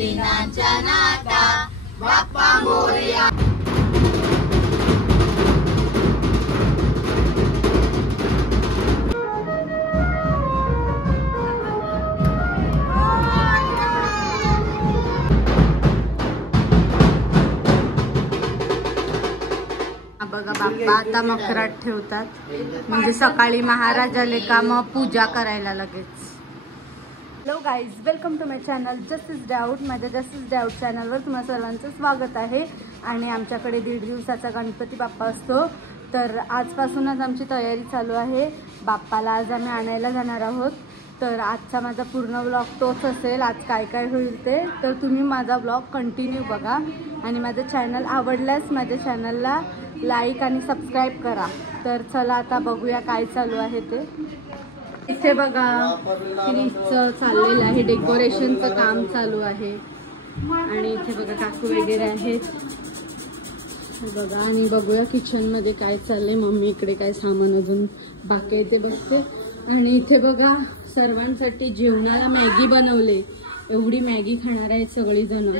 दिनांच्या नाता बाप्पा मोरया. बघा बाप्पा आता मकरात ठेवतात, म्हणजे सकाळी महाराज आले का मग पूजा करायला लगेच. Hello guys, welcome to my channel justice doubt. माझ्या जस्टिस डाऊट चॅनलवर तुम्हा सर्वांचं स्वागत आहे. आणि आमच्याकडे 1.5 दिवसाचा गणपती बाप्पा असतो, तर आजपासूनच आमची तयारी चालू आहे. बाप्पाला आज आम्ही आणायला जाणार आहोत. तर आजचा माझा पूर्ण व्लॉग तोच असेल, आज काय काय होईल ते. तर तुम्ही माझा व्लॉग कंटिन्यू बघा आणि माझं चॅनल आवडल्यास माझ्या चॅनलला लाईक आणि सबस्क्राईब करा. तर चला आता बघूया काय चालू आहे ते. इथे बघा क्रिसचं चाललेलं आहे, डेकोरेशनचं काम चालू आहे. आणि इथे बघा काकू वगैरे आहेत बघा. आणि बघूया किचनमध्ये काय चाललंय. मम्मी इकडे काय सामान अजून बाकी आहे ते बघते. आणि इथे बघा सर्वांसाठी जेवणाला मॅगी बनवले. एवढी मॅगी खाणार आहेत सगळी जण.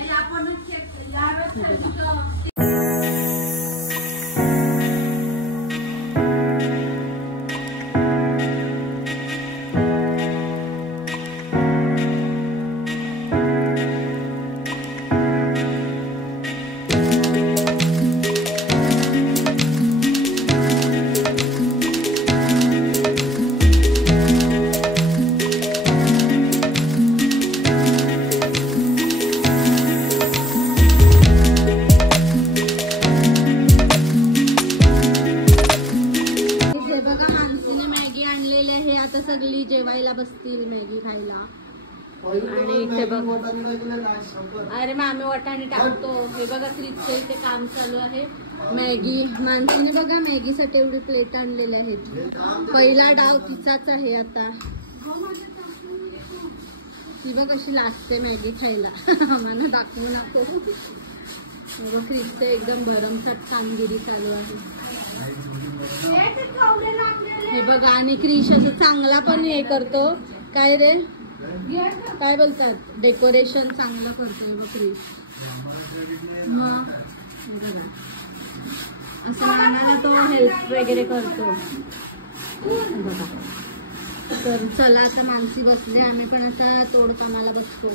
सगळी जेवायला बसतील मॅगी खायला. आणि इथे बघ, अरे मामी वाटाणे टाकतो. हे बघा क्रिसचं इथे काम चालू आहे. मॅगी माणसाने बघा मॅगीसाठी एवढी प्लेट आणलेल्या आहेत. पहिला डाव तिचाच आहे आता. ती बघ कशी लागते मॅगी खायला. मला दाखवू नको. क्रिसचं एकदम भरमसाठ कामगिरी चालू आहे. हे बघा, आणि क्रिश असं चांगला पण हे करतो. काय रे काय बोलतात, डेकोरेशन चांगलं करतोय बघ क्रिश. मग असं नानाला तो हेल्प वगैरे करतो बघा. तर चला आता मानसी बसले, आम्ही पण आता तोडकामाला बसतो.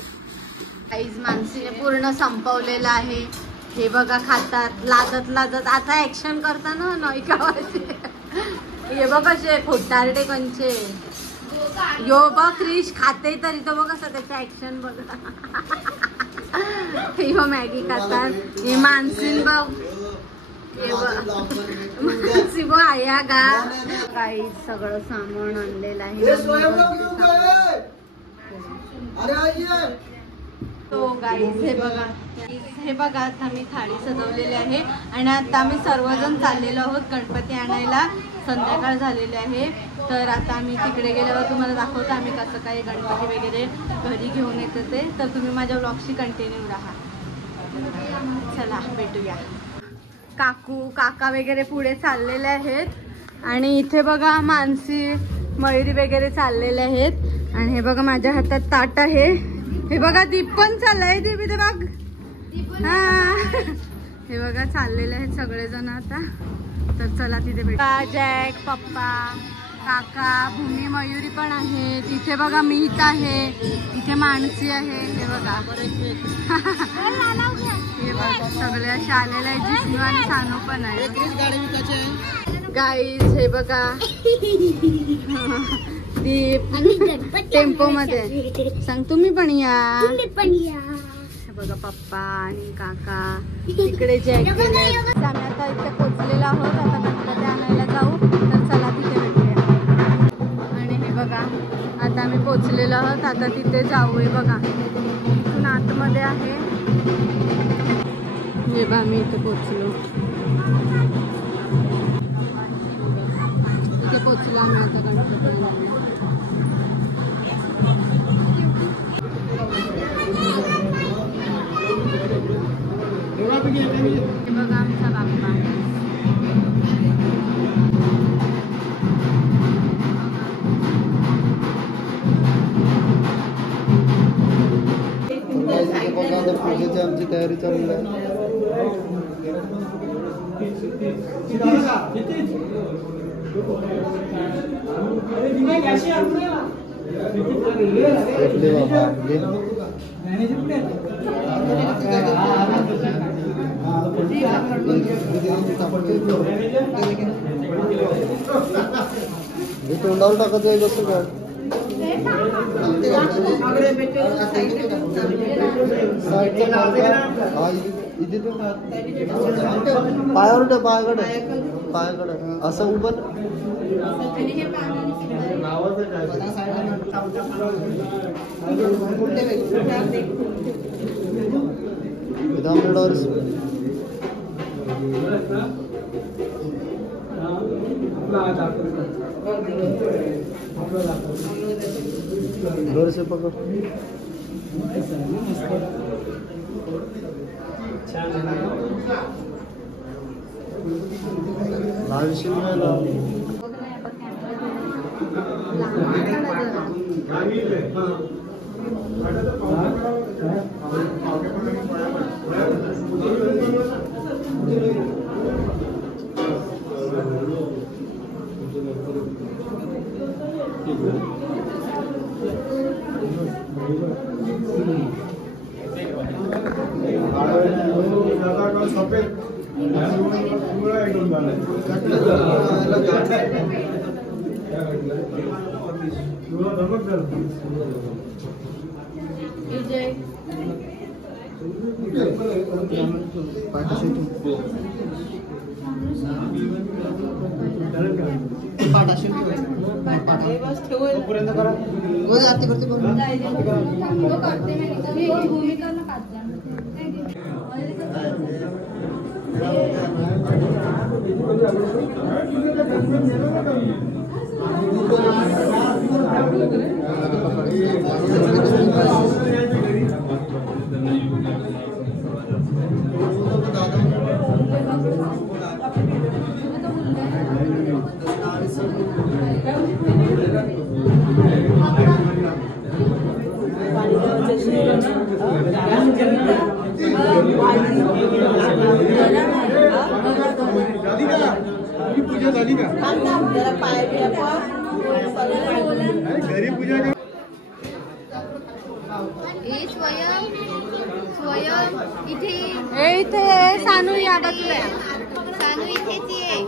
काहीच मानसीने पूर्ण संपवलेलं आहे. हे बघा खातात लाजत लाजत. आता ऍक्शन करताना नाही गावाचे. हे बघ कसे खोटारडे कंचे. यो बघ क्रिश खाते तरी तो बघ कसं त्याचं ऍक्शन बघा. यो मॅगी खातात. हे मानसीन बघ, हे बघ मानसी बघ आया गा. काही सगळं सामान आणलेलं आहे. तो गाईज हे बघा आता मी थाळी सजवलेली आहे. आणि आता आम्ही सर्वजण चाललेलो आहोत गणपती आणायला. संध्याकाळ झालेली आहे. तर आता आम्ही तिकडे गेल्यावर तुम्हाला दाखवतो आम्ही कसं काय गणपती वगैरे घरी घेऊन येतो ते. तर तुम्ही माझ्या व्लॉगशी कंटिन्यू राहा. चला भेटूया. काकू काका वगैरे पुढे चाललेले आहेत. आणि इथे बघा मानसी मयुरी वगैरे चाललेले आहेत. आणि हे बघा माझ्या हातात ताट आहे. हे बघा दीप पण चाललाय. दीप इथे बघ. हा हे बघा चाललेले आहेत सगळेजण आता. तर चला तिथे भेटा. जॅक पप्पा काका भूमी मयुरी पण आहे. तिथे बघा मीत आहे. इथे मानसी आहे. हे बघा हे बघा सगळे असे आलेले आहेत. जिष्णू आणि सानू पण आहे. गाईज हे बघा दीप टेम्पो मध्ये. सांग तुम्ही पण या. बघा पप्पा आणि काका इकडे जॅक गेले. आम्ही आता इथे पोचलेलो आहोत. आता गणपती आणायला जाऊ. तर चला तिथे भेटूया. आणि हे बघा आता आम्ही पोचलेलो आहोत. आता तिथे जाऊ. हे बघा इथून आतमध्ये आहे. हे बघा आम्ही इथे पोचलो. इथे पोचलो आम्ही आता गणपती आणायला. हे बघा आमचा बाप्पा. पूजेची आमची तयारी चालू आहे. तोंडावर टाकत आहे कसं काय पायावर पायाकडे असं उभं घर से पकड़ लाल शिमला पूजा झाली का घरी पूजा स्वयं इथे इथे सानू या बाजूला सानू इथेच आहे.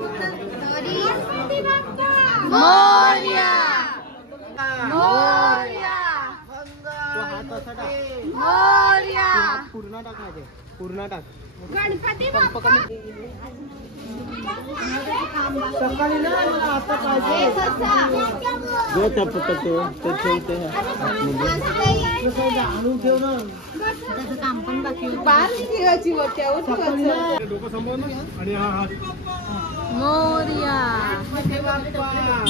मोरया मोरया मोरया पूर्ण टाक मध्ये पूर्ण टाक गणपती बाप्पा सकाळी ना मला आता पाहिजे जो त्या ते ठेवते आणून ठेव ना त्याचं काम पण बाकी आणि हा हात मोरया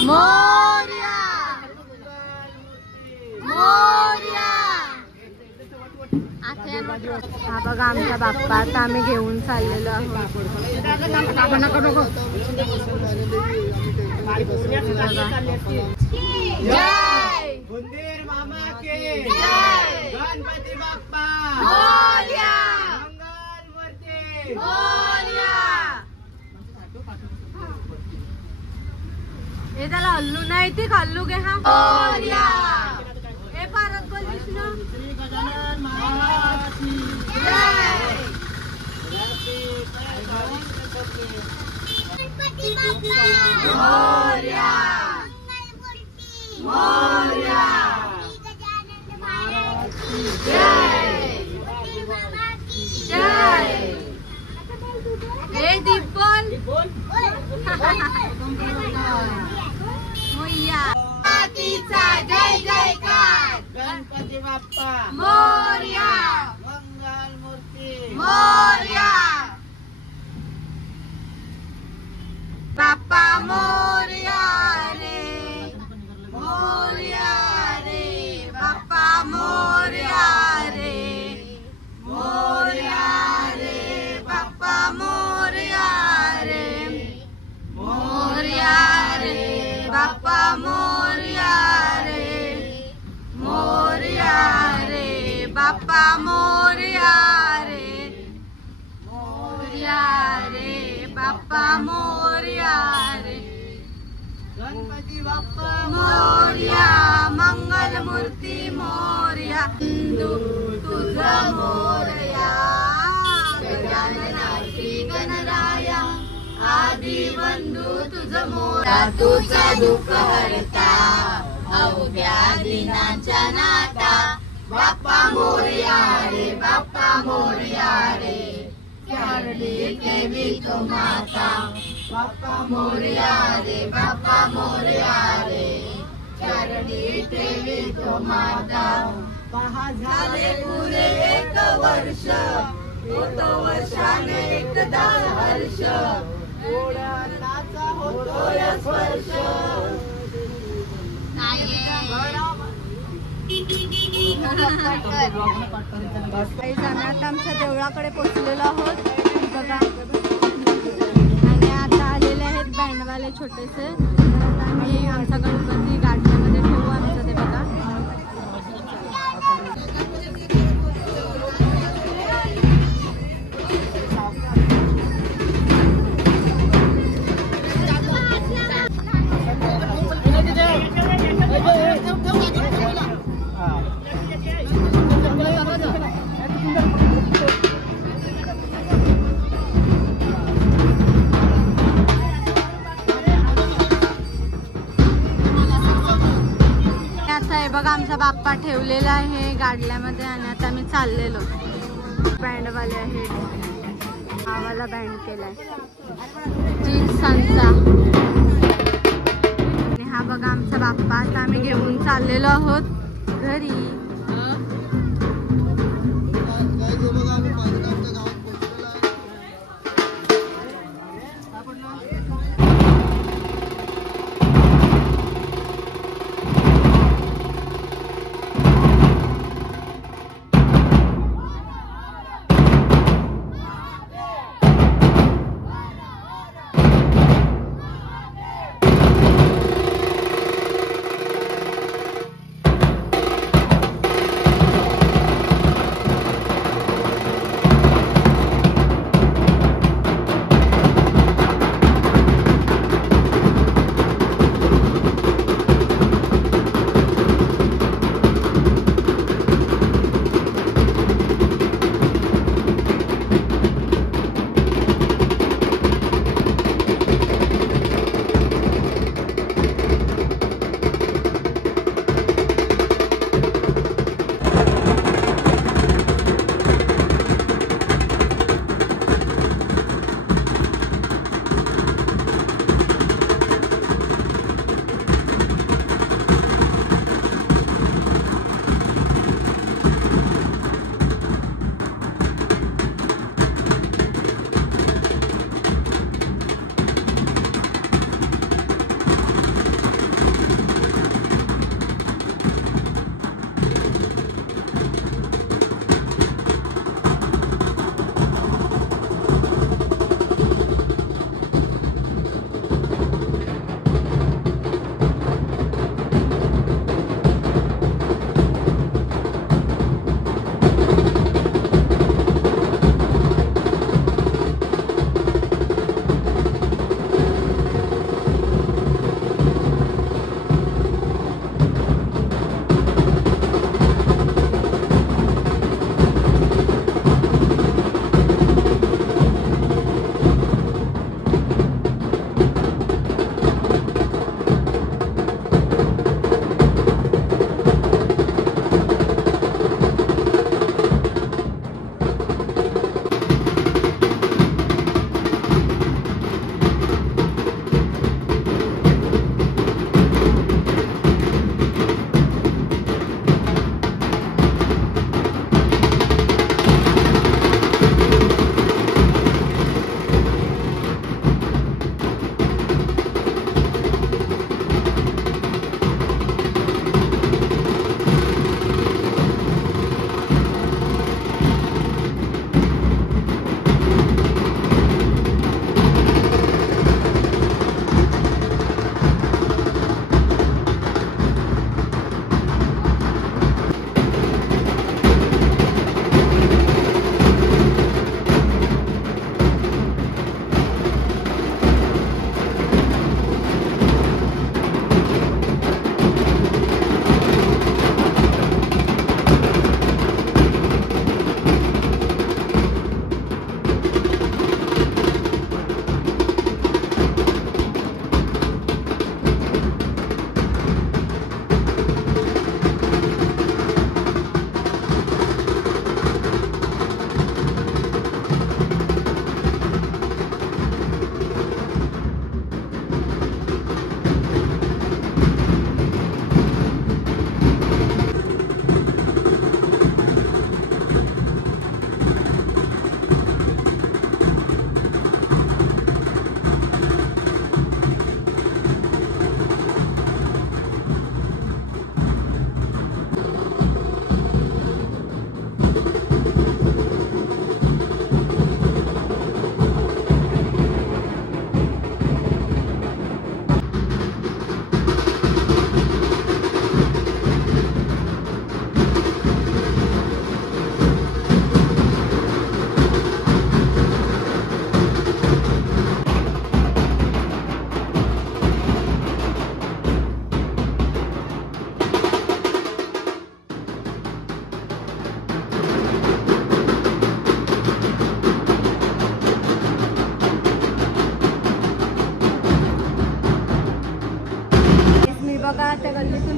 मोरया मोरया. हा बघा आमचा बाप्पा आता आम्ही घेऊन चाललेलो आहोत. जय मंदिर मामा के जय गणपती बाप्पा मोरया मंगल मूर्ती मोरया. हे त्याला हल्लू नाही ती हल्लू घे हा मोरया. हे भारत बोल विष्णू श्री गजानन महाराज की जय. गणपती बाप्पा मोरया मोरया गजानन महाराज की जय बाबा की जय. हे दीपन मोरया. मातीचा जय जयकार गणपती बाप्पा मोरया मंगल मूर्ती मोरया. बाप्पा मोरया रे मोरया रे बाप्पा मोरया रे मोरया रे बाप्पा मोरया रे मोरया रे बाप्पा मोरया रे मोरया रे बाप्पा मोरया रे, मोरया रे, बाप्पा मोरया रे, गणपती बाप्पा मोरया, मंगल मूर्ती मोरया, तुझा मोरया, गजाननाची गणराया, आदि बंधू तुझ मोरया, तुझा दुःख हरता, अवघ्या दिनाच्या नाता, बाप्पा मोरया रे, बाप्पा मोरया रे, चरणी ठेवी तो माता, बाप्पा मोरया रे, बाप्पा मोरया रे, चरणी ठेवी तो माता. पहा झाले पुरे 1 वर्ष, होतो वर्षाने एकदा हर्ष, ओढ्याचा होतोय स्पर्श. आम्ही आता आमच्या देवळाकडे पोहोचलेलो आहोत बघा, आणि आता आलेले आहेत बँडवाले छोटेसे. आम्ही आमचा गणपती गाडीमध्ये ठेवू आमचं ते बघा. बघा आमचा बाप्पा ठेवलेला आहे गाडल्यामध्ये, आणि आता आम्ही चाललेलो. बँडवाले आहेत, आम्हाला बँड केलाय जीन्सांचा. आणि हा बघा आमचा बाप्पा. आता आम्ही घेऊन चाललेलो आहोत घरी.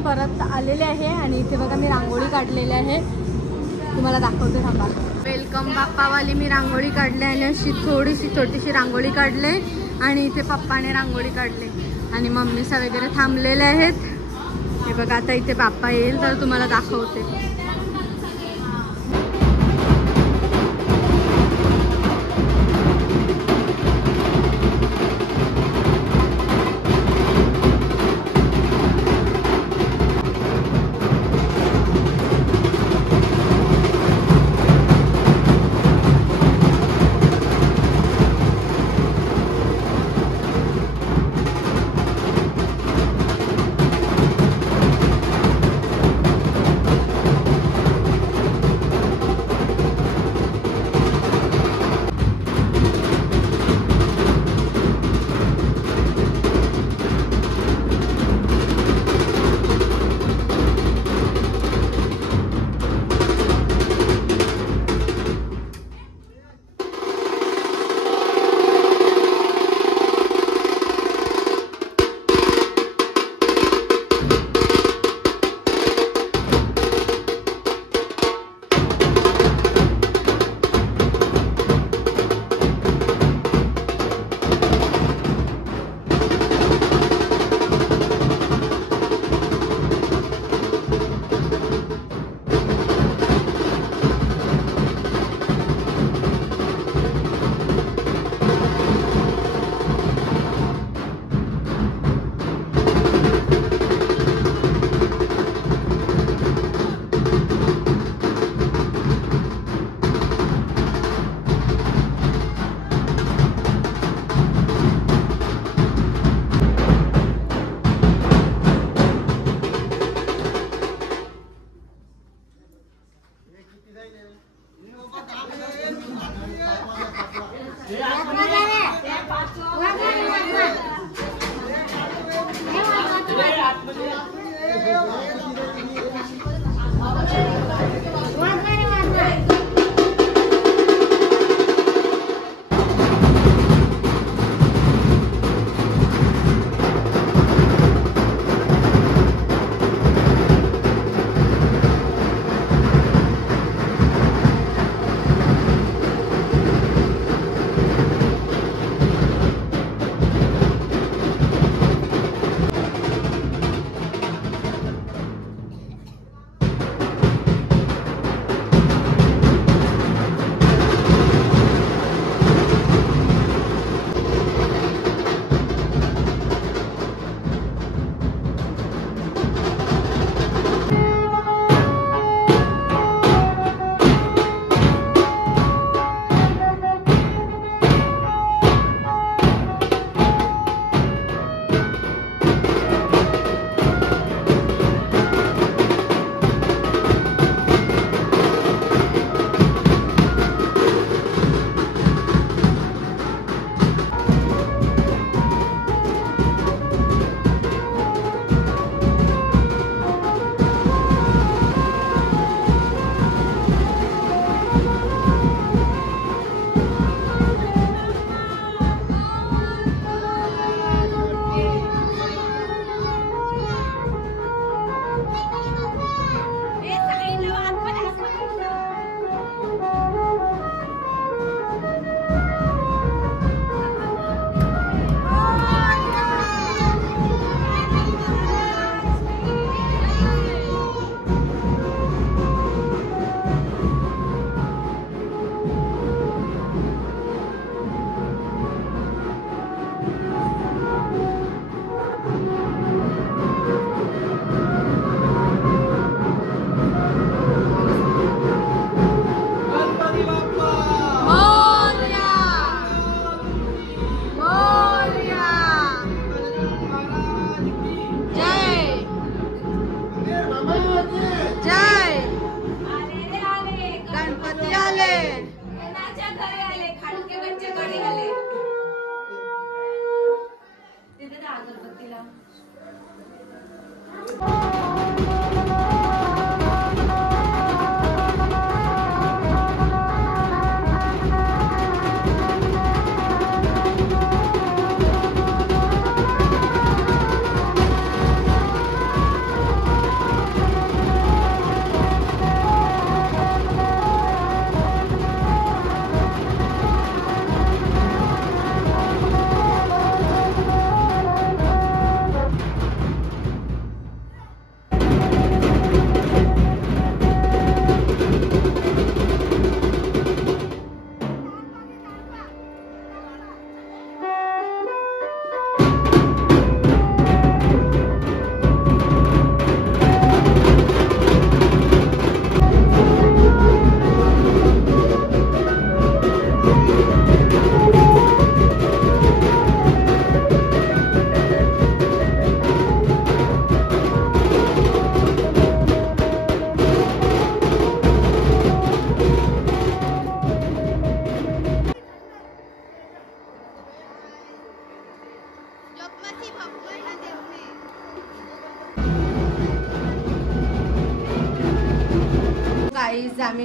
परत आलेले आहे आणि इथे बघा मी रांगोळी काढलेली आहे, तुम्हाला दाखवते थांबा. वेलकम बाप्पावाली मी रांगोळी काढली आणि अशी थोडीशी छोटीशी रांगोळी काढले आणि इथे पप्पाने रांगोळी काढले आणि मम्मीचा वगैरे थांबलेले आहेत. हे बघा आता इथे बाप्पा येईल तर तुम्हाला दाखवते.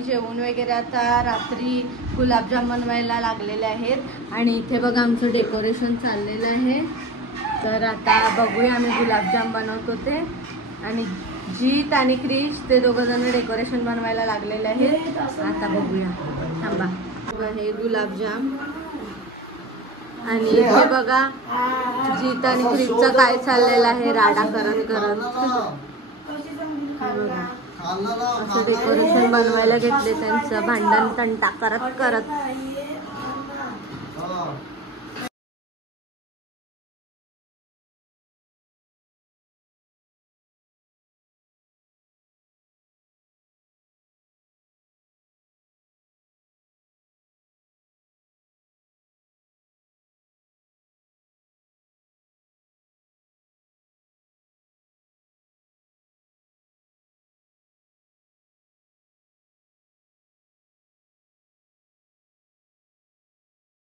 जेवण वगैरे आता रात्री गुलाबजाम बनवायला लागलेले आहेत आणि इथे बघा आमचं डेकोरेशन चाललेलं आहे. तर आता बघूया आम्ही गुलाबजाम बनवतो ते. आणि जीत आणि क्रिश ते दोघं जण डेकोरेशन बनवायला लागलेले आहेत. आता बघूया, थांबा. बघा हे गुलाबजाम आणि इथे बघा जीत आणि क्रिशचं काय चाललेलं आहे, राडा करत असं डेकोरेशन बनवायला घेतले. त्यांचं भांडण तंटा करत करत.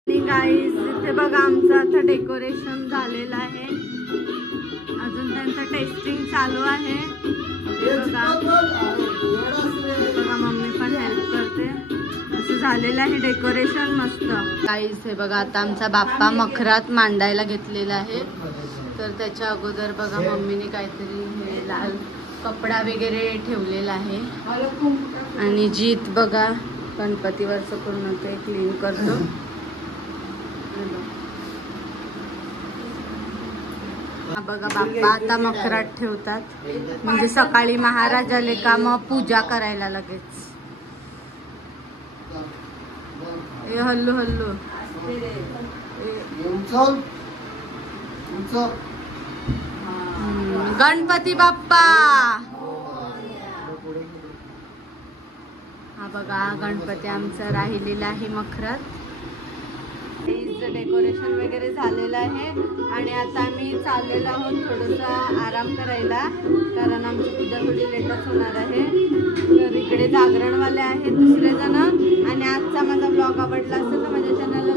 गाईज इथे बघा आमचं आता डेकोरेशन झालेलं आहे. अजून त्यांचं टेस्टिंग चालू आहे. बघा मम्मी पण हेल्प करते. असं झालेलं आहे डेकोरेशन मस्त. गाईज हे बघा आता आमचा बाप्पा मखरात मांडायला घेतलेला आहे. तर त्याच्या अगोदर बघा मम्मीने काहीतरी हे लाल कपडा वगैरे ठेवलेला आहे. आणि जीत बघा गणपतीवरचं पूर्ण ते क्लीन करतो. बघा बाप्पा आता मखरात ठेवतात. म्हणजे सकाळी महाराज आले का मग पूजा करायला लगेच. हल्लू हल्लू गणपती बाप्पा. हा बघा गणपती आमचा राहिलेला आहे मखरात. डेकोरेशन वगैरे झालेलं आहे आणि आता आम्ही चाललेलो आहोत थोडंसं आराम करायला, कारण आमची पूजा थोडी लेटच होणार आहे. तर इकडे जागरणवाले आहेत दुसरे जण. आणि आजचा माझा ब्लॉग आवडला असेल तर माझ्या चॅनलला